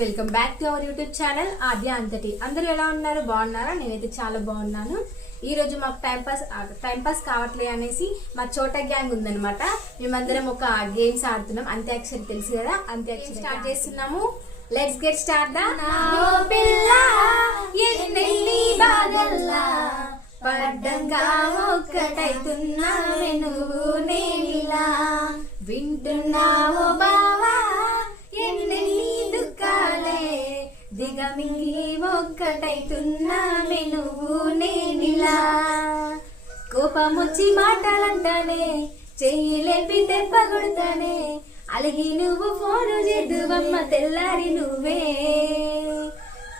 Welcome back to our YouTube channel Adya అంతటి. అందరూ ఎలా ఉన్నారు? బాగున్నారా? నేనైతే చాలా బాగున్నాను. ఈ రోజు మాకు టైం పాస్ టైం పాస్ కావట్లే అనేసి మా చోట గ్యాంగ్ ఉందన్నమాట. మేమందరం ఒక గేమ్స్ ఆడుతున్నాం. అంత్యాక్షరి తెలుసు కదా? అంత్యాక్షరి స్టార్ట్ చేస్తున్నాము. లెట్స్ గెట్ స్టార్ట్ దా పడ్డంగా ఒక్కటైతున్నావే నువ్వు నేనిలా. వింటున్నావో బావా దిగమింగి ఒక్కటైతున్నామే నువ్వు నేనిలా. కోపముచ్చి మాటలంటానే చెయ్యి లేపి దెబ్బ అలిగి నువ్వు ఫోను చేద్దువమ్మ తెల్లారి నువ్వే.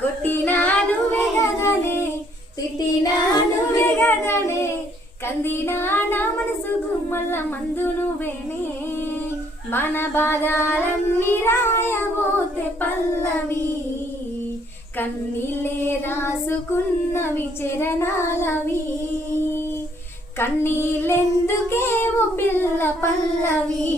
కొట్టినా నువ్వే కదానే తిట్టినా నువ్వే కదానే కందినా నా మనసు గుమ్మల మందు నువ్వేనే. మన బాధాలన్నీ రాయబోతే పల్లవి. కన్నీళ్ళే రాసుకున్నవి చరణాలవి కన్నీళ్ళెందుకే ఓ పిల్ల పల్లవి?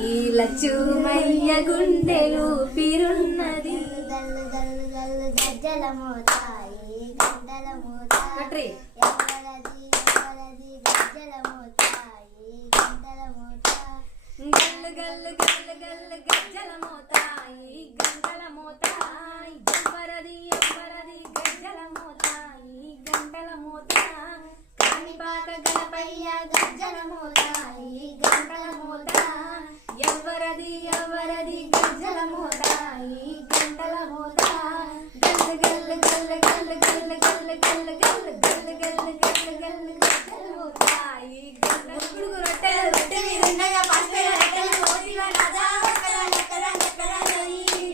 ఈ లచ్చుమయ్య గుండెలు పిరున్నది గల్లు గల్లు గల్లు గజ్జల మోతాయి గంటల మోతాయి. కట్రి. ఎవరది ఎవరది గజ్జల మోతాయి గంటల మోతాయి. గల్లు గల్లు గల్లు గల్లు గజ్జల మోతాయి గంటల మోతాయి ఎవ్వరది ఎవ్వరది గజ్జల మోతాయి గంటల మోతాయి కాణిపాక గణపయ్య గజ్జల గజ్జల మోతాయి. గంటల మోతాయి. గల్లు గల్లు గల్లు గల్లు గల్లు గల్లు గల్లు గల్లు గల్లు గల్లు గల్లు గల్లు గజ్జల మోతాయి. గల్లు రొట్టెలు రొట్టె మీద ఉండగా పసుపు రొట్టెలు కోసివ రాజా ఒక్కదా ఒక్కదా ఒక్కదా నోయి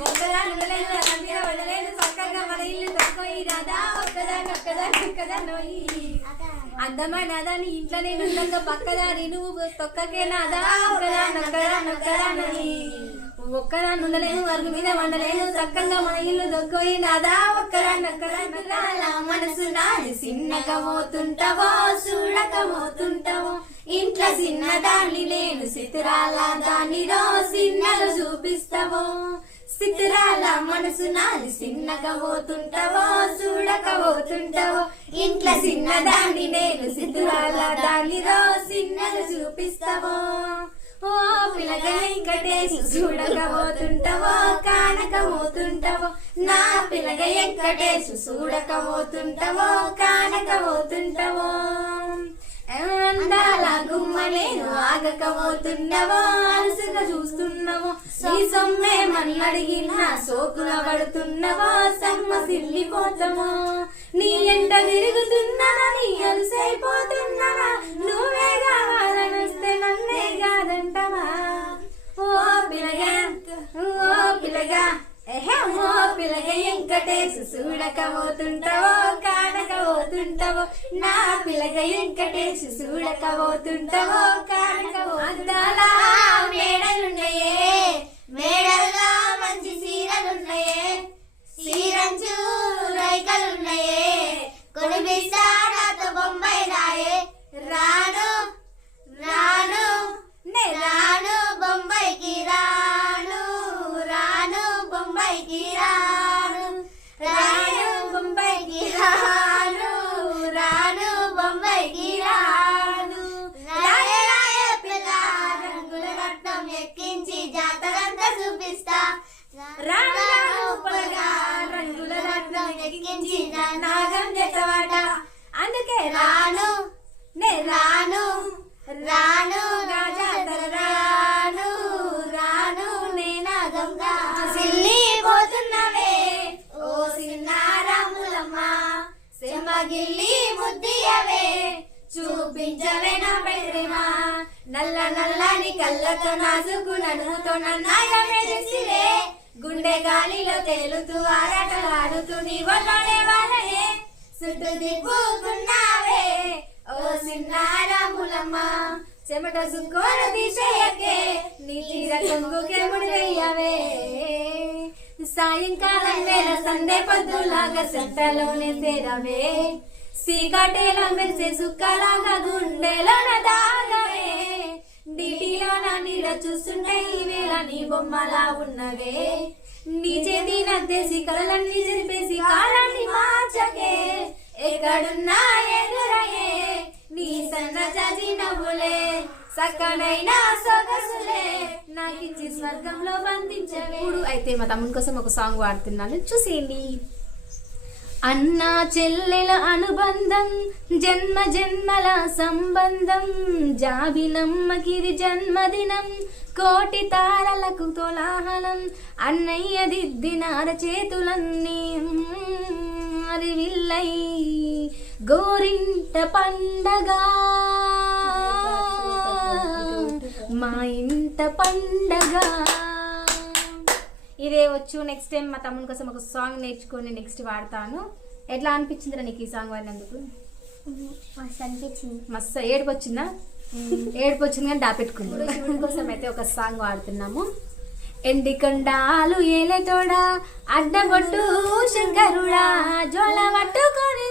ఒక్కదా నిలలేను రంగిన చక్కగా మన ఇల్లు తక్కువ ఒక్కదా ఒక్కదా ఒక్కదా నోయి అందమైన దాని ఇంట్లో నేను ఉండగా పక్కదారి నువ్వు తొక్కకే నాదా ఒక్కదా? నొక్కదా? నొక్కదా? నని ఒక్కదా? నుండలేను వరకు మీద వండలేను చక్కగా మన ఇల్లు దొక్కోయి నాదా ఒక్కదా? నొక్కదా? మనసు నాది చిన్నగా పోతుంటావో చూడక పోతుంటావో ఇంట్లో చిన్నదాన్ని నేను సితురాల? దానిలో సిన్నలు చూపిస్తావో? సిద్ధరాల మనసు నాది సిన్నగా పోతుంటావో చూడక పోతుంటావో ఇంట్లో సిన్నదాన్ని నేను సిద్ధురాల దానిలో సిన్నగా చూపిస్తావో. ఓ పిల్లగా వెంకటేశు చూడక పోతుంటావో కానక పోతుంటావో నా పిల్లగ వెంకటేశు చూడక పోతుంటావో కానక పోతుంటావో అందాల గుమ్మ నేను ఆగకపోతున్నావో అలసుగా చూస్తున్నావో నీ సొమ్మే మన్నడిగిన సోకుల పడుతున్నావో సమ్మ సిల్లిపోతామో నీ ఎంట తిరుగుతున్నానా సాగవుతుంటాం రాను గాజాతర రాను రాను నే సిల్లి పోతున్నవే ఓ సిన్నారాములమ్మ. సెమ్మగిల్లి ముద్దియవే చూపించవే నా ప్రేమ. నల్ల నల్లని కళ్ళతో నాజుకు నడుముతో నన్నాయమే చేసిరే. గుండె గాలిలో తేలుతూ ఆరాటలాడుతూ నీ వల్లనే వాళ్ళే చుట్టూ దిక్కుకున్నావే సిన్నారాములమ్మ చెమట సుక్కోలు తీసేయకే నీ తీర కొంగుకే సాయంకాలం వేళ సందే పొద్దులాగా సెంటలోనే తెరవే సీకటేల మెరిసే సుక్కలాగా గుండెలోన దాగవే. నీటిలో నా నీడ చూస్తుంటే వేళ నీ బొమ్మలా ఉన్నవే. నీ చేతి నద్దేసి కలలన్నీ చెరిపేసి కాలాన్ని మార్చకే. ఎక్కడున్నా ఎదురయ్యే. నీ సన్న చాచి నవ్వులే సక్కనైన సొగసులే నాకిచ్చి స్వర్గంలో బంధించవే. ఇప్పుడు అయితే మా తమ్ముని కోసం ఒక సాంగ్ పాడుతున్నాను. చూసేయండి. అన్నా చెల్లెల అనుబంధం జన్మ జన్మల సంబంధం జాబిలమ్మకిది జన్మదినం కోటి తారలకు తొలాహలం అన్నయ్య దిద్దినార చేతులన్నీ మరి విల్లై. గోరింట పండగ. మా ఇంట పండగ. ఇదే వచ్చు. నెక్స్ట్ టైం మా తమ్ముని కోసం ఒక సాంగ్ నేర్చుకొని నెక్స్ట్ వాడతాను ఎట్లా అనిపించిందిరా నీకు ఈ సాంగ్ వాడినందుకు మస్తు అనిపించింది మస్తు ఏడుపు వచ్చిందా ఏడుపు వచ్చింది కానీ దాపెట్టుకుంది శివుడి కోసం అయితే ఒక సాంగ్ వాడుతున్నాము ఎండికొండాలు ఏలేటోడా అడ్డగొట్టు శంకరుడా జోల పట్టుకొని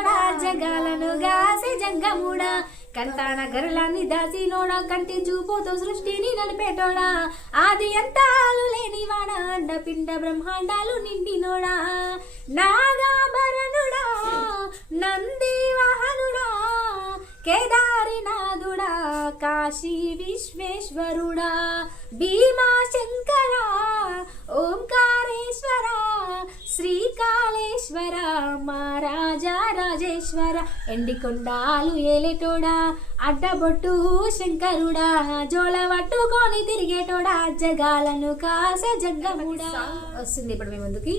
నోడా జగాలను గాసి జంగముడా. కంటాన గరులాన్ని దాసినోడా కంటి చూపుతో సృష్టిని నడిపేటోడా? ఆది అంతాలు లేనివాడా? అండపిండ బ్రహ్మాండాలు నిండినోడా? నాగాభరణుడా? నంది వాహనుడా కేదారినాథుడా? కాశీ విశ్వేశ్వరుడా? భీమా శంకరా ఓంకారేశ్వరా? శ్రీకా శ్రీకాళేశ్వర మా రాజా రాజేశ్వర ఎండికొండాలు ఏలేటోడా అడ్డబొట్టు శంకరుడా జోల పట్టుకొని తిరిగేటోడా జగాలను కాసే జగ్గముడా. వస్తుంది ఇప్పుడు మీ ముందుకి.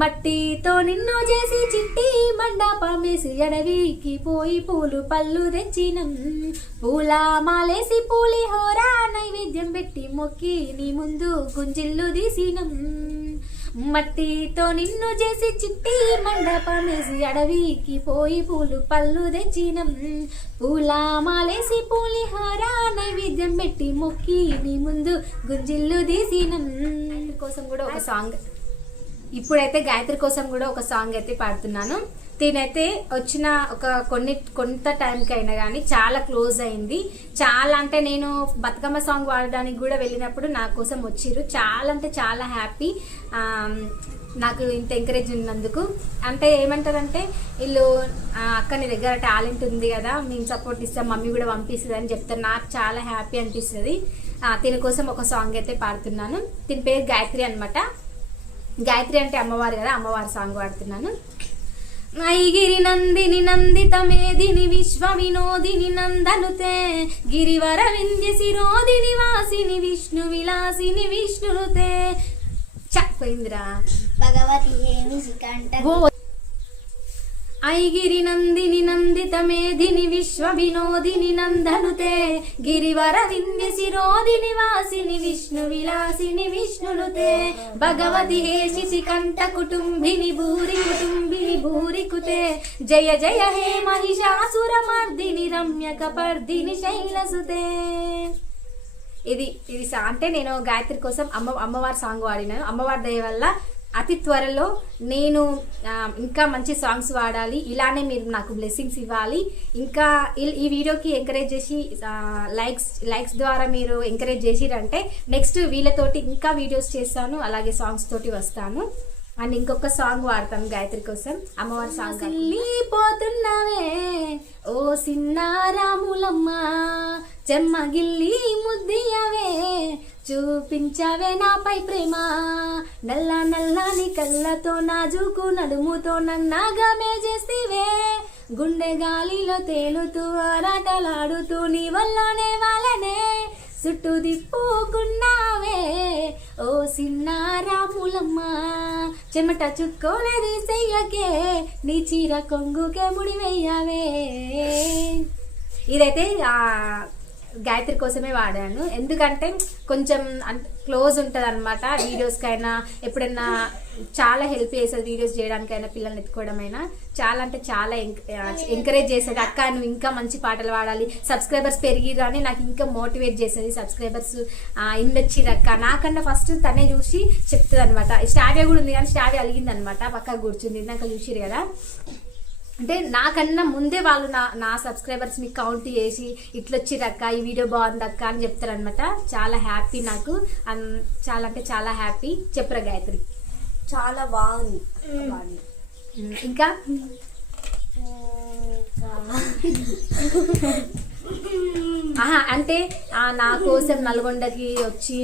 మట్టితో నిన్ను చేసి చిట్టి మండపమేసి అడవికి పోయి పూలు పళ్ళు తెచ్చినం. పూల మాలేసి పూలిహోర నైవేద్యం పెట్టి మొక్కి నీ ముందు గుంజిల్లు తీసినం. మట్టితో నిన్ను చేసి చిట్టి మండపమేసి అడవికి పోయి పూలు పళ్ళు తెచ్చినం. పూల మాలేసి పూలిహోర నైవేద్యం పెట్టి మొక్కి నీ ముందు గుంజిల్లు తీసినం. కోసం కూడా ఒక సాంగ్. ఇప్పుడైతే గాయత్రి కోసం కూడా ఒక సాంగ్ అయితే పాడుతున్నాను. దీనైతే వచ్చిన ఒక కొన్ని కొంత టైంకి అయినా కానీ చాలా క్లోజ్ అయింది. చాలా అంటే నేను బతుకమ్మ సాంగ్ పాడడానికి కూడా వెళ్ళినప్పుడు నా కోసం వచ్చిర్రు. చాలా అంటే చాలా హ్యాపీ. నాకు ఇంత ఎంకరేజ్ ఉన్నందుకు. అంటే ఏమంటారంటే వీళ్ళు అక్క నీ దగ్గర టాలెంట్ ఉంది కదా మేము సపోర్ట్ ఇస్తాం మమ్మీ కూడా పంపిస్తుంది అని చెప్తారు. నాకు చాలా హ్యాపీ అనిపిస్తుంది. ఆ, దీని కోసం ఒక సాంగ్ అయితే పాడుతున్నాను. దీని పేరు గాయత్రి అన్నమాట. గాయత్రి అంటే అమ్మవారు కదా అమ్మవారి సాంగ్ పాడుతున్నాను. ఐగిరి నందిని నందిత మేదిని విశ్వ వినోదిని నందనుతే గిరివర వింధ్య శిరోదిని వాసిని విష్ణు విలాసిని విష్ణునుతే. చపోయిందిరా భగవతి ఏమి ఐగిరి నందిని నందిత మేధిని విశ్వ వినోదిని నందనుతే గిరివర వింధ్య శిరోదిని వాసిని విష్ణు విలాసిని విష్ణులుతే భగవతి హే శిశికంఠ కుటుంబిని భూరి కుటుంబిని భూరికుతే జయ జయ హే మహిషాసుర మర్దిని రమ్య కపర్దిని శైలసుతే. ఇది ఇది సా- అంటే నేను గాయత్రి కోసం అమ్మ అమ్మవారి సాంగ్ వాడినాను అమ్మవారి దయ వల్ల అతి త్వరలో నేను ఇంకా మంచి సాంగ్స్ వాడాలి. ఇలానే మీరు నాకు బ్లెస్సింగ్స్ ఇవ్వాలి. ఇంకా ఈ- ఈ వీడియోకి ఎంకరేజ్ చేసి లైక్స్ లైక్స్ ద్వారా మీరు ఎంకరేజ్ చేసిరంటే నెక్స్ట్ వీళ్ళతోటి ఇంకా వీడియోస్ చేస్తాను అలాగే సాంగ్స్ తోటి వస్తాను. అండ్ ఇంకొక సాంగ్ వాడతాను గాయత్రి కోసం అమ్మవారి సాంగ్ పోతున్నావే ఓ సిన్నారాములమ్మ చెమ్మగిల్లి ముద్దియవే చూపించావే నాపై ప్రేమ. నల్ల నల్లని కళ్ళతో నాజుకు నడుముతో నన్నాగా చేస్తేవే గుండె గాలిలో తేలుతూ ఆరాటలాడుతూ నీ వల్లనే వాళ్ళనే చుట్టూ దిప్పుకున్నావే ఓ సిన్నారా పూలమ్మ చెమట చుక్కోలేది చెయ్యకే నీ చీర కొంగుకే ముడివేయ్యావే ఇదైతే గాయత్రి కోసమే వాడాను. ఎందుకంటే కొంచెం క్లోజ్ ఉంటుంది అనమాట వీడియోస్కైనా ఎప్పుడైనా చాలా హెల్ప్ చేసేది వీడియోస్ చేయడానికైనా పిల్లల్ని ఎత్తుకోవడమైనా. చాలా అంటే చాలా ఎంకరేజ్ చేసేది అక్క నువ్వు ఇంకా మంచి పాటలు పాడాలి సబ్స్క్రైబర్స్ పెరిగిరు అని నాకు ఇంకా మోటివేట్ చేసేది సబ్స్క్రైబర్స్. ఇన్నొచ్చిరు అక్క. నాకన్నా ఫస్ట్ తనే చూసి చెప్తుంది అనమాట స్టావ్య కూడా ఉంది కానీ స్టావ్య అలిగింది అనమాట పక్కకు కూర్చుంది. నాకు చూసిరు కదా. అంటే నాకన్నా ముందే వాళ్ళు నా నా సబ్స్క్రైబర్స్ని కౌంట్ చేసి ఇట్లా వచ్చిరక్క ఈ వీడియో బాగుంది అక్క అని చెప్తారనమాట చాలా హ్యాపీ నాకు. చాలా అంటే చాలా హ్యాపీ చెప్పురా గాయత్రి? చాలా బాగుంది. ఇంకా? ఆహా అంటే నా కోసం నల్గొండకి వచ్చి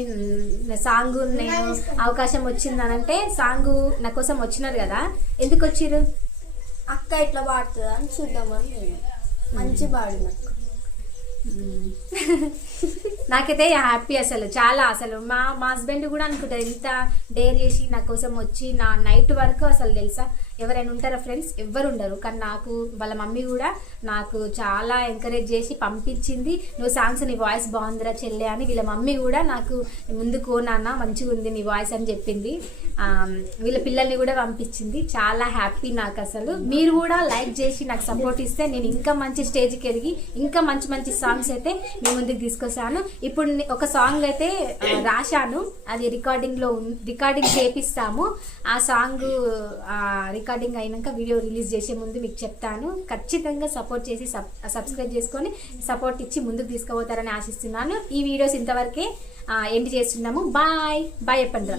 సాంగ్ నేను అవకాశం వచ్చింది అని అంటే సాంగ్ నా కోసం వచ్చినారు కదా. ఎందుకు వచ్చిర్రు అక్క ఎట్లా పాడుతుంది అని చూద్దామని నేను. మంచి పాడింది అక్క నాకైతే హ్యాపీ అసలు చాలా అసలు. మా మా హస్బెండ్ కూడా అనుకుంటారు ఎంత డేర్ చేసి నా కోసం వచ్చి నా నైట్ వరకు అసలు తెలుసా? ఎవరైనా ఉంటారా ఫ్రెండ్స్? ఎవ్వరు ఉండరు కానీ నాకు వాళ్ళ మమ్మీ కూడా నాకు చాలా ఎంకరేజ్ చేసి పంపించింది. నువ్వు సాంగ్స్ నీ వాయిస్ బాగుందిరా చెల్లె అని. వీళ్ళ మమ్మీ కూడా నాకు ముందుకు నాన్న మంచిగా ఉంది నీ వాయిస్ అని చెప్పింది. వీళ్ళ పిల్లల్ని కూడా పంపించింది. చాలా హ్యాపీ నాకు అసలు. మీరు కూడా లైక్ చేసి నాకు సపోర్ట్ ఇస్తే నేను ఇంకా మంచి స్టేజ్కి ఎదిగి ఇంకా మంచి మంచి సాంగ్స్ అయితే మీ ముందుకు తీసుకొస్తాను. ఇప్పుడు ఒక సాంగ్ అయితే రాశాను. అది రికార్డింగ్లో రికార్డింగ్ చేపిస్తాము. ఆ సాంగ్ రికార్డింగ్ అయినాక వీడియో రిలీజ్ చేసే ముందు మీకు చెప్తాను. ఖచ్చితంగా సపోర్ట్ చేసి సబ్ సబ్స్క్రైబ్ చేసుకొని సపోర్ట్ ఇచ్చి ముందుకు తీసుకుపోతారని ఆశిస్తున్నాను. ఈ వీడియోస్ ఇంతవరకే ఎండ్ చేస్తున్నాము. బాయ్. బాయ్ చెప్పండి రా.